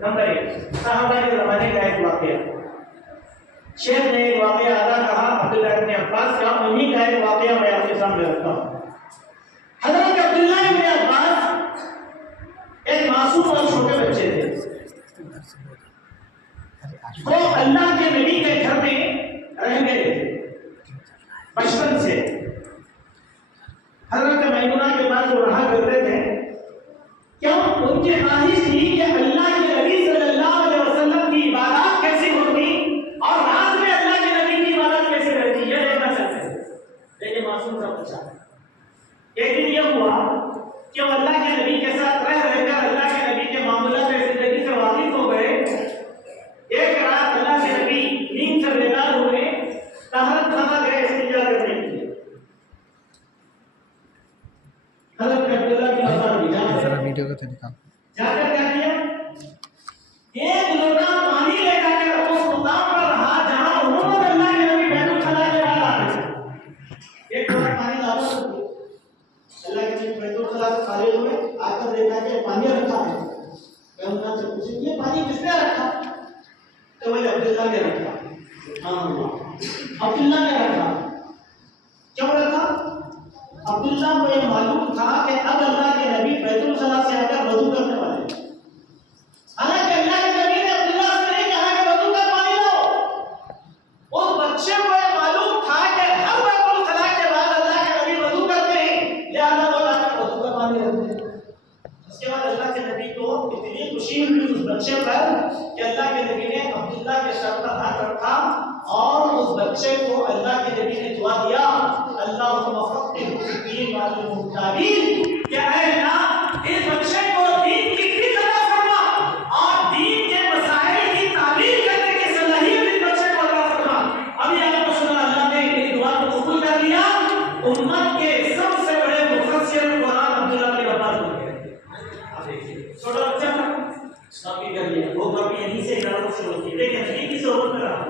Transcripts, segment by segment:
Number 1 صحابہ کے زمانے کا ایک واقعہ. شیخ نے ایک واقعہ ادا کہا عبداللہ ابن عباس کا, انہی کا ایک واقعہ میں آپ کے سامنے رکھتا ہوں. حضرت عبداللہ ابن عباس ایک معصوم اور چھوٹے بچے تھے. وہ اللہ کے نبی کے گھر میں رہ گئے تھے بچپن سے. حضرت میمونہ کے پاس وہ رہا کرتے تھے. کیوں؟ ان کی خواہش تھی کہ اللہ کے نبی صلی اللہ علیہ وسلم کی عبادات کیسی ہوتی اور رات میں اللہ کے نبی کی عبادت کیسی رہتی, یہ دیکھنا چاہتے تھے. لیکن معصوم سا بچہ. ایک دن یہ ہوا کہ وہ اللہ کے نبی کے ساتھ رہ کر اللہ کے نبی کے معاملات میں زندگی سے واقف ہو گئے. ایک رات اللہ کے نبی نیند سے بیدار ہوئے, طہارت خانہ گئے استنجا کرنے کے لیے. حضرت عبداللہ کی جا کر کیا کیا, ایک لوٹا پانی لے جا کر اس مقام پر رہا جہاں عموماً اللہ کے نبی بیت الخلا کے بعد آتے تھے. ایک لوٹا پانی لاؤ, اللہ کے نبی بیت الخلا سے خارج ہوئے, آ کر دیکھا کہ پانی رکھا ہے. پیغمبر سے پوچھے یہ پانی کس نے رکھا؟ تو بولے عبداللہ نے رکھا. عبداللہ نے رکھا. کیوں رکھا؟ عبداللہ کو یہ معلوم تھا کہ اب اللہ کے نبی بیت الخلا سے آ کر وضو کرنے والے. حالانکہ اللہ کے نبی نے عبداللہ سے نہیں کہا کہ وضو کر پانی لاؤ. اس بچے کو یہ معلوم تھا کہ ہر بیت الخلا کے بعد اللہ کے نبی وضو کرتے ہیں, لہٰذا وہ لا کر وضو کا پانی رکھتے ہیں. اس کے بعد اللہ کے نبی کو اتنی خوشی ہوئی اس بچے پر کہ اللہ کے نبی نے عبداللہ کے سر پر ہاتھ رکھا اور اس بچے کو اللہ کے نبی نے دعا دیا, اللہم فقہہ فی الدین وعلمہ التاویل, کہ اے اللہ اس بچے کو دین کی فکر عطا فرما اور دین کے مسائل کی تعبیر کرنے کی صلاحیت اس بچے کو عطا فرما. ابھی آپ کو سنا اللہ نے اس دعا کو قبول کر لیا. امت کے سب سے بڑے مفسر قرآن عبداللہ بن عباس بن گئے. آپ دیکھیے چھوٹا بچہ تھا, کاپی کر لیا. وہ کاپی یہیں سے اداروں سے ہوتی ہے. لیکن نبی کی صحبت میں رہا,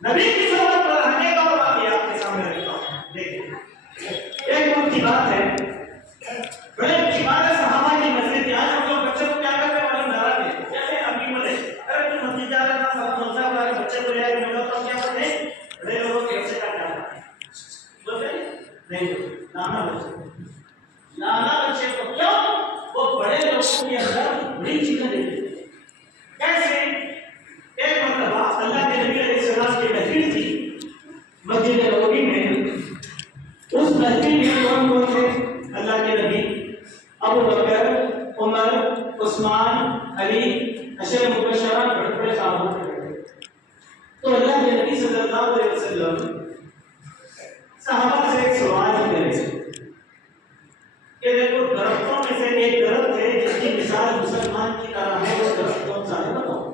نبی کی صحبت میں رہنے کا واقعہ آپ کے سامنے رکھتا ہوں. دیکھیں ایک وقت کی بات ہے, بڑے عبادت صحابہ کی مسجد. آج ہم لوگ بچے کو کیا کرتے ہیں معلوم نارا دے, جیسے ابھی بولے ارے تو مسجد جا رہا تھا, سب ملتا ہوا کہ بچے کو لے آئے ملو تو کیا کرتے ہیں, بڑے لوگوں کے بچے کا کیا کرتے ہیں بولتے نہیں لانا بچے کو. کیوں؟ وہ بڑے لوگوں کے اندر بڑی چیزیں دیتے ہیں. کیسے؟ ایک مرتبہ اللہ کے نبی علیہ السلام کی مسجد تھی, مسجد نبوی میں. اس مسجد میں کون کون تھے؟ اللہ کے نبی, ابو بکر, عمر, عثمان, علی, عشرہ مبشرہ, بڑے بڑے صحابہ تھے. تو اللہ کے نبی صلی اللہ علیہ وسلم صحابہ سے ایک سوال کرے کہ دیکھو درختوں میں سے ایک درخت ہے جس کی مثال مسلمان کی طرح ہے, وہ درخت کون سا ہے بتاؤ.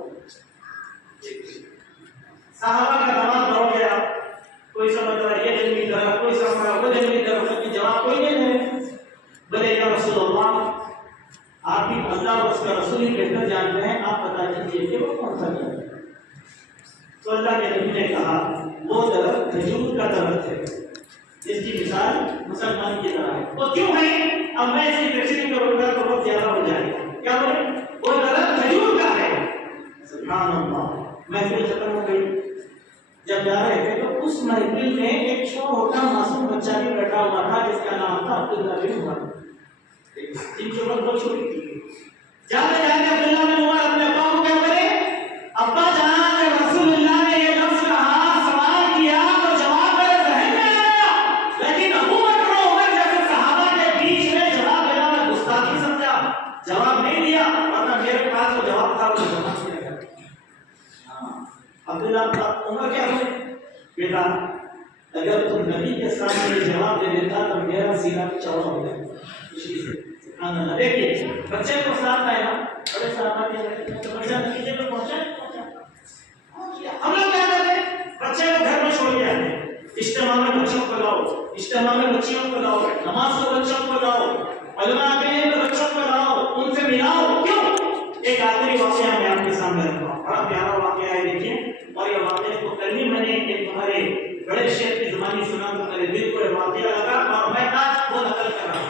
صحابہ کا دماغ دوڑ گیا, کوئی سمجھ رہا ہے یہ جنگلی درخت, کوئی سمجھ رہا ہے وہ جنگلی درخت. کی جواب کوئی نہیں ہے. بولے یا رسول اللہ, آپ بھی اللہ اور اس کا رسول ہی بہتر جانتے ہیں, آپ بتا دیجیے کہ وہ کون سا درخت ہے. تو اللہ کے نبی نے کہا وہ درخت کھجور کا درخت ہے جس کی مثال مسلمان کی طرح ہے. وہ کیوں ہے؟ اب میں اس کی تفسیر کروں گا تو بہت زیادہ ہو جائے گا. کیا بولے؟ وہ درخت کھجور کا ہے. سبحان اللہ. محفل ختم ہو گئی. جب جا رہے تھے تو اس محفل میں ایک چھوٹا معصوم بچہ بھی بیٹھا ہوا تھا جس کا نام تھا عبداللہ بن عمر. ان کی عمر بہت چھوٹی تھی. جاتے جاتے عبداللہ بن عمر اپنے ابا کو کیا کرے, ابا جان رسول اللہ نے یہ لفظ کہا, سوال کیا تو جواب میرے ذہن میں آیا, لیکن ابو بکر و عمر جیسے صحابہ کے بیچ میں جواب دینا میں گستاخی سمجھا, جواب نہیں دیا, ورنہ میرے پاس جو جواب تھا وہ جواب دیا. عبداللہ عمر کیا ہوئے, بیٹا اگر تم نبی کے سامنے یہ جواب دے دیتا تو میرا سینہ چوڑا ہو جائے. دیکھیے بچے کو ساتھ آیا, بڑے صحابہ کے تو بچہ نتیجے پہ پہنچا. ہم لوگ کیا کرتے ہیں, بچے کو گھر میں چھوڑ کے آتے ہیں, اجتماع میں بچوں کو لاؤ, اجتماع میں بچیوں کو لاؤ, نماز کو بچوں کو لاؤ, علماء کے لیے بچوں کو لاؤ, ان سے ملاؤ. کیوں؟ ایک آخری واقعہ میں آپ کے سامنے رکھتا ہوں, بڑا پیارا واقعہ ہے. دیکھیے, اور یہ واقعے کو کل ہی میں نے ایک تمہارے بڑے شیخ کی زبانی سنا تو میرے دل کو یہ واقعہ لگا اور میں آج وہ نقل کر رہا ہوں.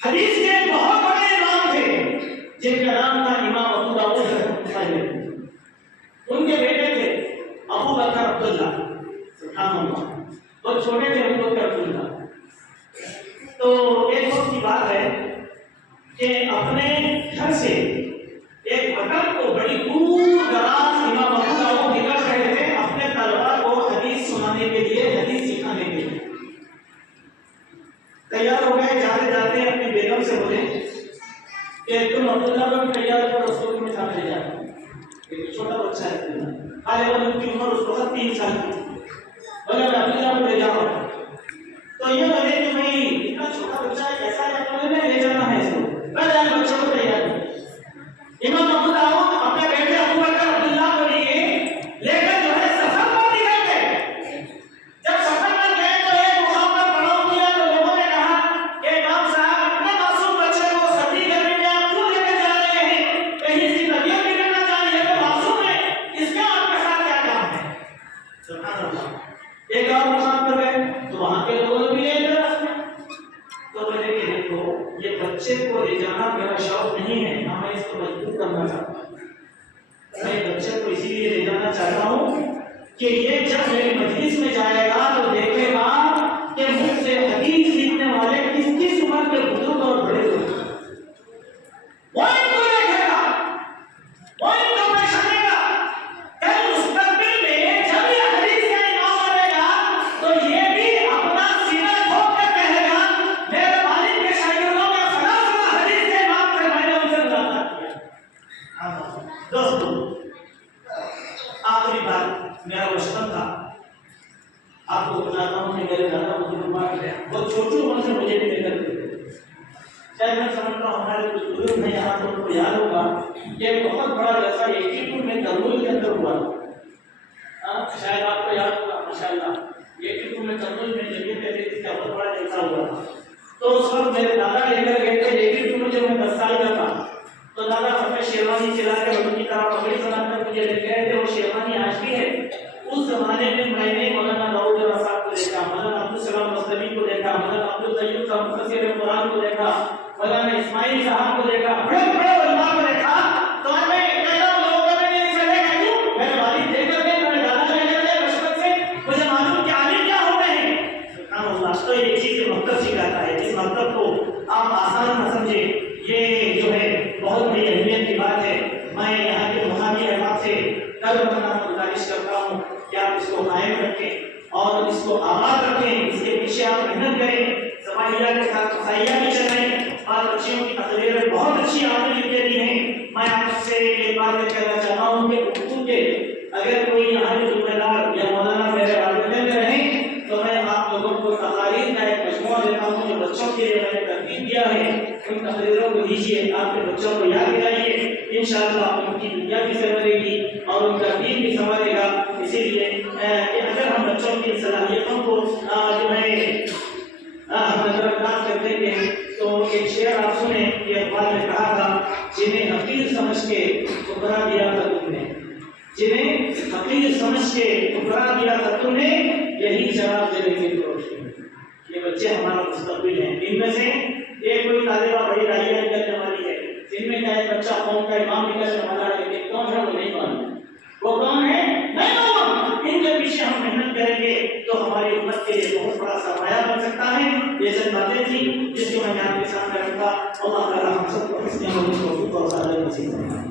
حدیث کے بہت بڑے امام تھے جن کا نام تھا امام ابو داؤد ان کے بیٹے تھے ابو بکر عبداللہ، سبحان اللہ، بہت چھوٹے تھے ابو بکر عبداللہ۔ تو ایک وقت کی بات ہے کہ اپنے گھر سے ایک وطن کو بڑی دور دراز امام ابو داؤد نکل رہے تھے اپنے طلباء کو حدیث سنانے کے لیے، حدیث سکھانے کے لیے۔ تیار ہو گئے، جاتے جاتے اپنی بیگم سے بولے کہ تم عبداللہ کو بھی تیار کر رسول میں ساتھ لے جاؤ، ایک چھوٹا بچہ ہے عبداللہ، حالانکہ ان کی عمر اس وقت 3 سال کی، بولے میں عبداللہ کو لے جاؤ۔ تو یہ بولے کہ بھائی اتنا چھوٹا بچہ ہے کیسا ہے، میں لے جانا ہے اس کو، میں جانے بچوں کو تیار کر۔ امام ابو داؤد اپنے بیٹے ابو بکر عبداللہ کو لیے لے کر جو ہے سفر پر نکل گئے۔ جب سفر پر گئے تو ایک مقام پر پڑاؤ کیا تو لوگوں نے کہا کہ امام صاحب اپنے معصوم بچے کو سردی گرمی میں آپ کیوں لے کر جا رہے ہیں؟ کہیں اس کی طبیعت بگڑنا چاہیے تو معصوم ہے، اس کا آپ کے ساتھ کیا کام ہے؟ سبحان اللہ۔ ایک اور مقام پر گئے تو وہاں کے لوگوں نے بھی لے کر راستے تو بولے کہ دیکھو یہ بچے کو لے جانا میرا شوق نہیں ہے، نہ میں اس کو مجبور کرنا چاہتا ہوں، میں بچے کو اسی لیے لے جانا چاہتا ہوں کہ یہ جب میری مجلس میں جائے گا تو دیکھے گا کہ مجھ سے حدیث سیکھنے والے کس کس عمر کے بزرگ اور بڑے لوگ ہیں، وہ ان کو دیکھے گا، وہ ان کو پہچانے گا۔ کل مستقبل میں جب یہ حدیث کا امام بنے گا تو یہ بھی اپنا سینہ ٹھوک کر کہے گا میرے والد کے شاگردوں میں فلاں فلاں حدیث کے امام تھے، میں نے ان سے ملاقات کیا۔ دوستو آخری بات میرا بچپن تھا، آپ کو بتاتا ہوں کہ میرے دادا بہت چھوٹی عمر سے مجھے بھی لے کر گئے، شاید میں سمجھتا ہوں ہمارے کچھ بزرگ ہیں یہاں تو ان کو یاد ہوگا کہ ایک بہت بڑا جیسا 82 میں کرنول کے اندر ہوا تھا، شاید آپ کو یاد ہوگا ماشاء اللہ 82 میں کرنول میں جمعیت تحریک کا بہت بڑا جلسہ ہوا تھا۔ تو اس وقت میرے دادا لے کر گئے تھے 82 میں، جب میں 10 سال کا تھا تو دادا ہمیں شیروانی چلا کے بڑوں کی طرح پگڑی بنا کر مجھے لے گئے تھے، وہ شیروانی آج بھی ہے۔ اس زمانے میں نے مولانا داؤد صاحب کو دیکھا، مولانا عبدالسلام مصطفی کو دیکھا، مولانا عبدالطیب صاحب مفسر قرآن کو دیکھا، مولانا اسماعیل صاحب کو دیکھا، بڑے بڑے علماء کو دیکھا۔ تو میں کہتا ہوں لوگوں نے نہیں چلے گا کیوں؟ میرے والد لے کر گئے، میرے دادا لے کر گئے، بچپن سے مجھے معلوم کہ عالم کیا ہوتے ہیں۔ سبحان اللہ۔ تو یہ چیز مکتب سکھاتا ہے، اس مکتب کو آپ آسان نہ سمجھیں، یہ جو ہے بہت بڑی اہمیت کی بات ہے۔ میں یہاں کے مقامی احباب سے کل بنا گزارش کرتا ہوں کہ آپ اس کو قائم رکھیں اور اس کو آباد رکھیں، اس کے پیچھے آپ محنت کریں، سماحیہ کے ساتھ صحیحہ بھی چلائیں، اور بچیوں کی تقریریں بہت اچھی آپ نے لکھ دی ہیں۔ میں آپ سے ایک بات کہنا چاہتا ہوں کہ اردو کے اگر کوئی یہاں کے ذمہ دار یا مولانا میرے والدین میں رہیں تو میں آپ لوگوں کو تقاریر کا ایک مجموعہ دیتا ہوں جو بچوں کے لیے میں نے ترتیب دیا ہے، ان تقریروں کو دیجیے، آپ کے بچوں کو یاد دلائیے، انشاءاللہ ان کی دنیا بھی سنورے گی اور ان کا دین بھی سنورے گا۔ اسی لیے کہ اگر ہم بچوں کی صلاحیتوں کو جو ہے ہم نظر انداز کر دیں گے تو ایک شعر آپ سنیں کہ اقبال نے کہا تھا، جنہیں حقیر سمجھ کے ٹھکرا دیا تھا تم نے، جنہیں حقیر سمجھ کے ٹھکرا دیا تھا تم نے، یہی جواب دے رہے تھے۔ یہ بچے ہمارا مستقبل ہیں، ان میں سے ایک کوئی طالبہ بڑی رائیہ نکلنے والی ہے، جن میں کا ایک بچہ قوم کا امام نکلنے والا ہے، لیکن کون ہے وہ نہیں معلوم، وہ کون ہے نہیں معلوم۔ ان کے پیچھے ہم محنت کریں گے تو ہماری امت کے لیے بہت بڑا سرمایہ بن سکتا ہے۔ یہ سب باتیں تھیں جس کو میں آپ کے سامنے رکھا۔ اللہ تعالیٰ ہم سب کو حسن اور توفیق اور سعادت نصیب فرمائے۔